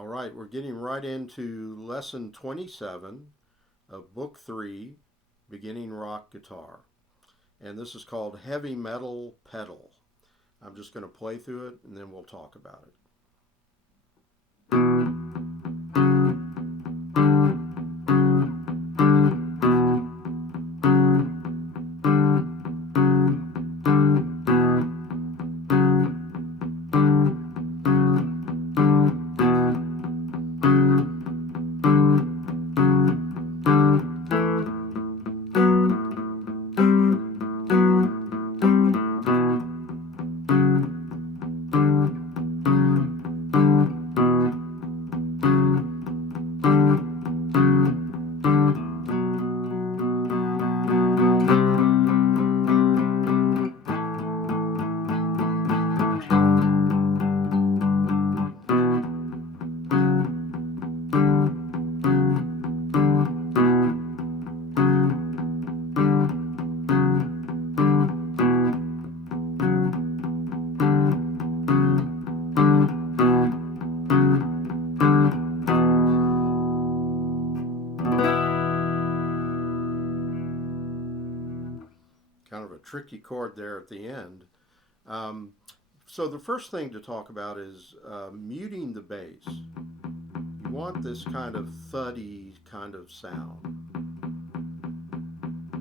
All right, we're getting right into lesson 27 of book 3, Beginning Rock Guitar. And this is called Heavy Metal Pedal. I'm just going to play through it and then we'll talk about it. Kind of a tricky chord there at the end. Um, so the first thing to talk about is muting the bass. You want this kind of thuddy kind of sound.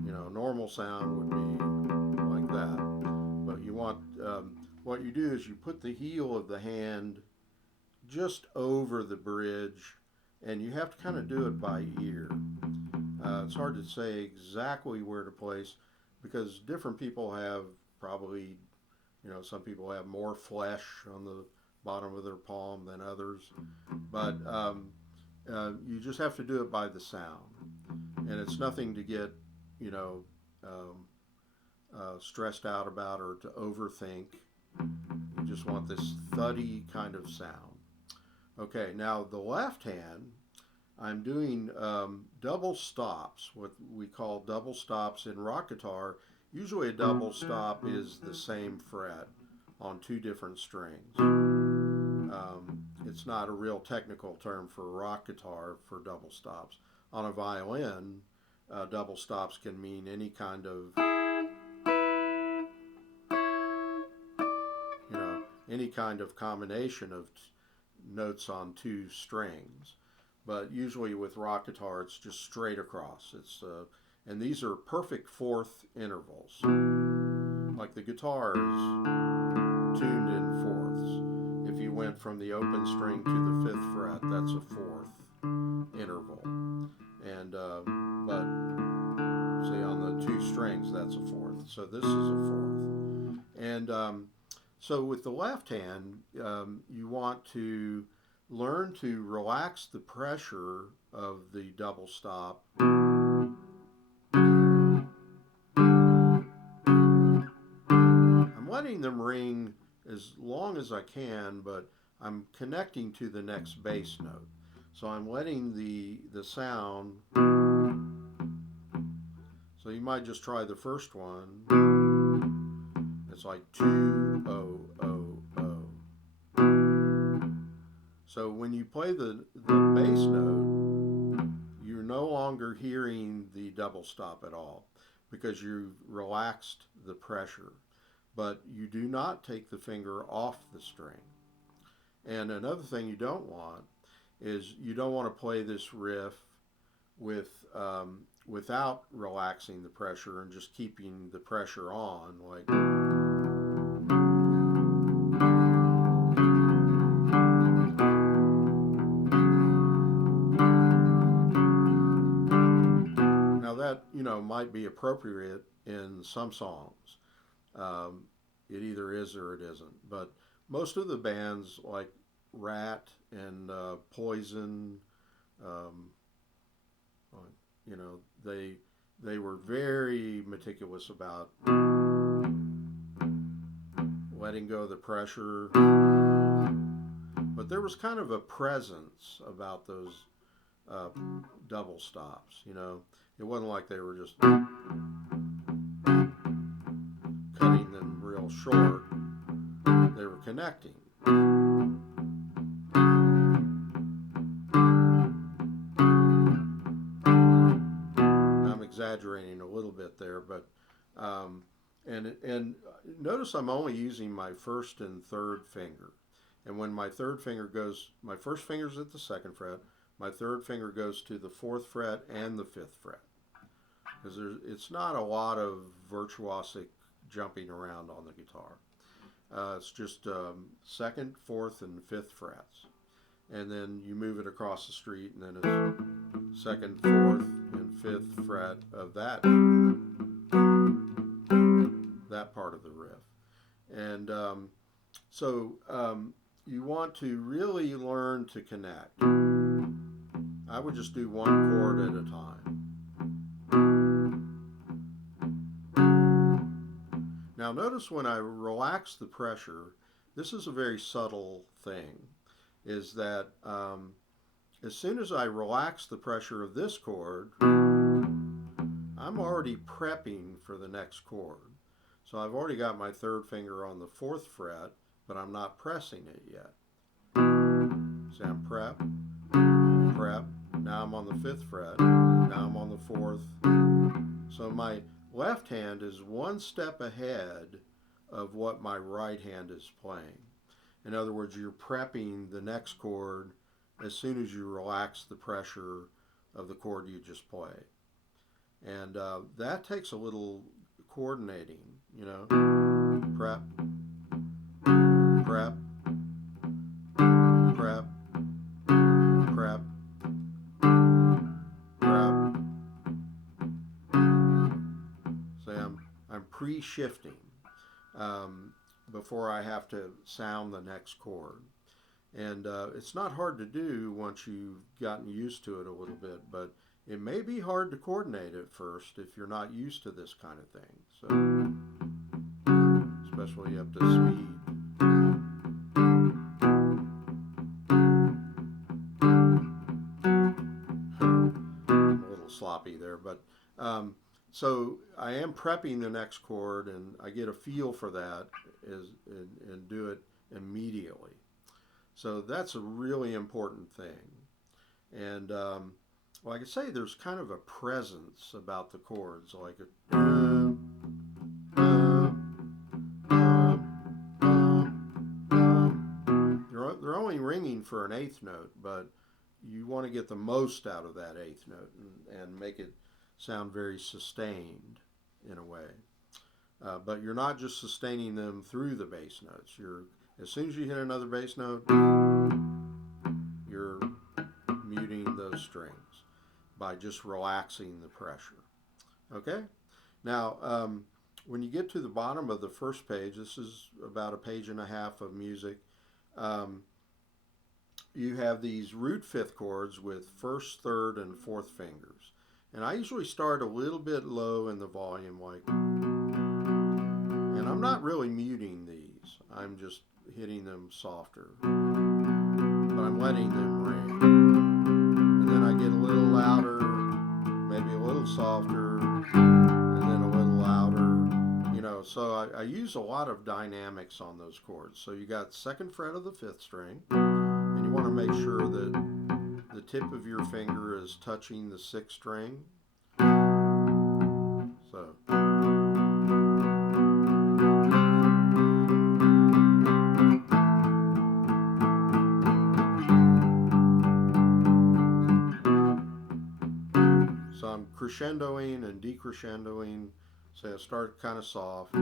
You know, normal sound would be like that. But you want, what you do is you put the heel of the hand just over the bridge, and you have to kind of do it by ear. It's hard to say exactly where to place because different people have probably, some people have more flesh on the bottom of their palm than others. But you just have to do it by the sound. And it's nothing to get, you know, um, stressed out about or to overthink. You just want this thuddy kind of sound. Okay, now the left hand, I'm doing double stops, what we call double stops in rock guitar. Usually a double stop is the same fret on two different strings. It's not a real technical term for rock guitar for double stops. On a violin, double stops can mean any kind of, any kind of combination of notes on two strings. But usually with rock guitar, it's just straight across. And these are perfect fourth intervals. Like the guitar is tuned in fourths. If you went from the open string to the fifth fret, that's a fourth interval. And but say on the two strings, that's a fourth. So this is a fourth. And so with the left hand, you want to learn to relax the pressure of the double stop. I'm letting them ring as long as I can, but I'm connecting to the next bass note. So I'm letting the sound, so you might just try the first one. It's like 2 0 0 0. So when you play the bass note, you're no longer hearing the double stop at all because you've relaxed the pressure. But you do not take the finger off the string. And another thing you don't want is you don't want to play this riff without relaxing the pressure and just keeping the pressure on, like. Now that, might be appropriate in some songs. It either is or it isn't. But most of the bands like Rat and Poison, they were very meticulous about letting go of the pressure. But there was kind of a presence about those double stops. It wasn't like they were just cutting them real short. They were connecting. exaggerating a little bit there, but and notice I'm only using my first and third finger. And when my third finger goes, my first finger's at the second fret, my third finger goes to the fourth fret and the fifth fret. Because it's not a lot of virtuosic jumping around on the guitar. It's just second, fourth, and fifth frets. And then you move it across the street, and then it's second, fourth, and fifth fret of that part of the riff. And so you want to really learn to connect. I would just do one chord at a time. Now notice when I relax the pressure, this is a very subtle thing, is that as soon as I relax the pressure of this chord, I'm already prepping for the next chord. So I've already got my third finger on the fourth fret, but I'm not pressing it yet. See, I'm prep, now I'm on the fifth fret, now I'm on the fourth. So my left hand is one step ahead of what my right hand is playing. In other words, you're prepping the next chord as soon as you relax the pressure of the chord you just played. And that takes a little coordinating, you know. Prep, prep, prep, prep, prep. So I'm pre-shifting before I have to sound the next chord. And it's not hard to do once you've gotten used to it a little bit, but it may be hard to coordinate at first if you're not used to this kind of thing. So, especially up to speed. I'm a little sloppy there, but so I am prepping the next chord, and I get a feel for that and do it immediately. So that's a really important thing. And like I say, there's kind of a presence about the chords, like a they're only ringing for an eighth note, but you want to get the most out of that eighth note and make it sound very sustained in a way. But you're not just sustaining them through the bass notes. As soon as you hit another bass note, you're muting those strings by just relaxing the pressure. Okay? Now, when you get to the bottom of the first page, this is about a page and a half of music, you have these root fifth chords with first, third, and fourth fingers. And I usually start a little bit low in the volume, like, and I'm not really muting these. I'm just hitting them softer, but I'm letting them ring. And then I get a little louder, maybe a little softer, and then a little louder, you know. So I use a lot of dynamics on those chords. So you got second fret of the fifth string, and you want to make sure that the tip of your finger is touching the sixth string. So I'm crescendoing and decrescendoing. So I start kind of soft, build,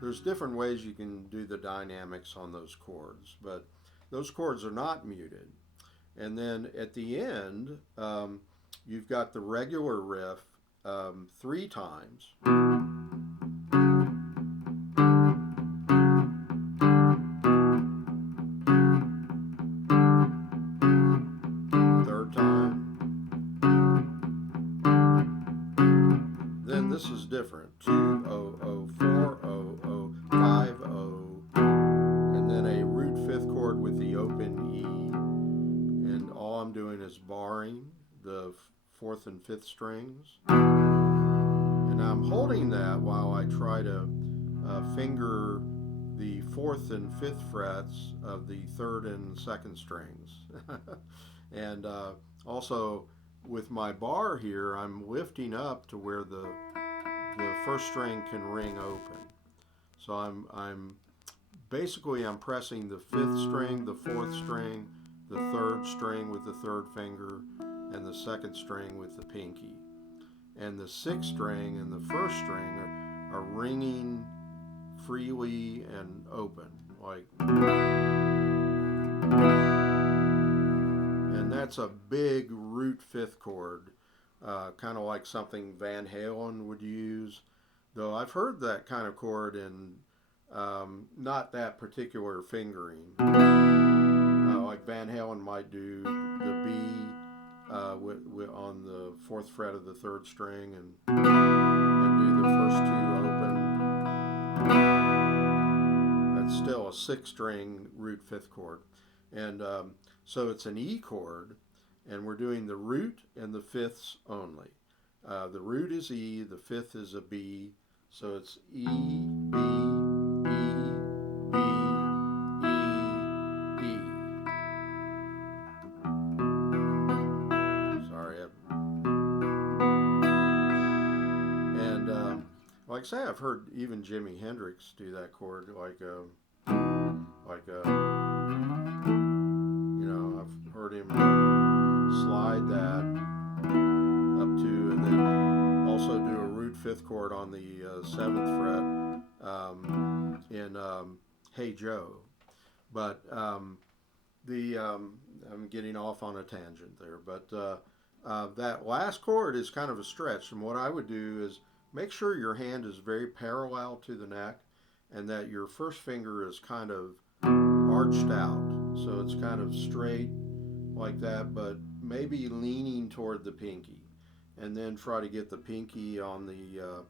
there's different ways you can do the dynamics on those chords, but those chords are not muted. And then at the end, you've got the regular riff 3 times. Third time. Then this is different. 2-0-0, 4-0-0, 5-0, and then a root fifth chord with the open E. And all I'm doing is barring the fourth and fifth strings. And And I'm holding that while I try to finger the fourth and fifth frets of the third and second strings. And also with my bar here, I'm lifting up to where the first string can ring open. So I'm basically I'm pressing the fifth string, the fourth string, the third string with the third finger, and the second string with the pinky. And the sixth string and the first string are ringing freely and open, like, and that's a big root fifth chord, kind of like something Van Halen would use. Though I've heard that kind of chord in not that particular fingering. Like Van Halen might do the B on the fourth fret of the third string and do the first two open. That's still a six string root fifth chord. And so it's an E chord, and we're doing the root and the fifths only. The root is E, the fifth is a B, so it's E, B, E, B, E, E. Sorry. And like I say, I've heard even Jimi Hendrix do that chord, I've heard him slide that up to, and then also do a root fifth chord on the seventh fret in Hey Joe. But I'm getting off on a tangent there, but that last chord is kind of a stretch. And what I would do is make sure your hand is very parallel to the neck, and that your first finger is kind of arched out, so it's kind of straight like that, but maybe leaning toward the pinky. And then try to get the pinky on the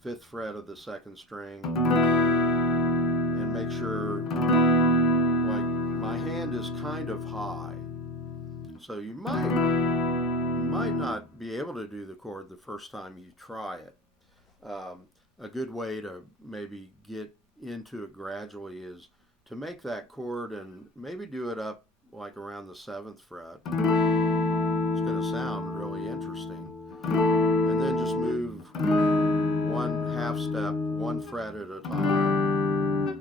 fifth fret of the second string, and make sure, like, my hand is kind of high, so you might not be able to do the chord the first time you try it. A good way to maybe get into it gradually is to make that chord and maybe do it up like around the seventh fret. It's going to sound really interesting. And then just move one half step, one fret at a time.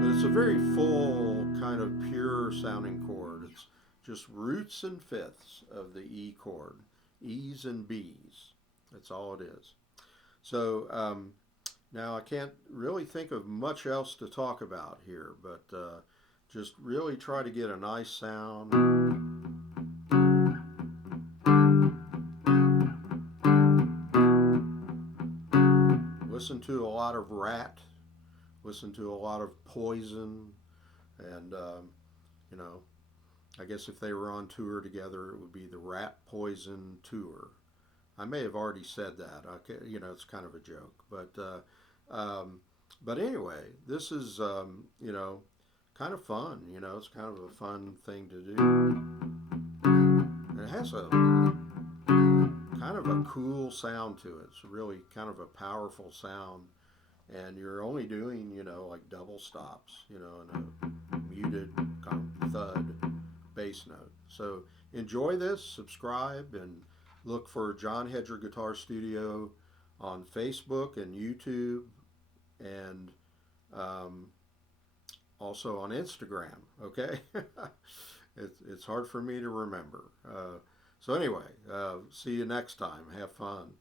But it's a very full, kind of pure sounding chord. It's just roots and fifths of the E chord, E's and B's. That's all it is. So now I can't really think of much else to talk about here, but just really try to get a nice sound. Listen to a lot of Rat, listen to a lot of Poison, and I guess if they were on tour together, it would be the Rat Poison Tour. I may have already said that. It's kind of a joke, but anyway, this is kind of fun. It's kind of a fun thing to do. And it has a kind of a cool sound to it. It's really kind of a powerful sound, and you're only doing like double stops, and a muted kind of thud bass note. So enjoy this, subscribe, and look for John Hedger Guitar Studio on Facebook and YouTube, and also on Instagram. Okay, it's hard for me to remember. So anyway, see you next time. Have fun.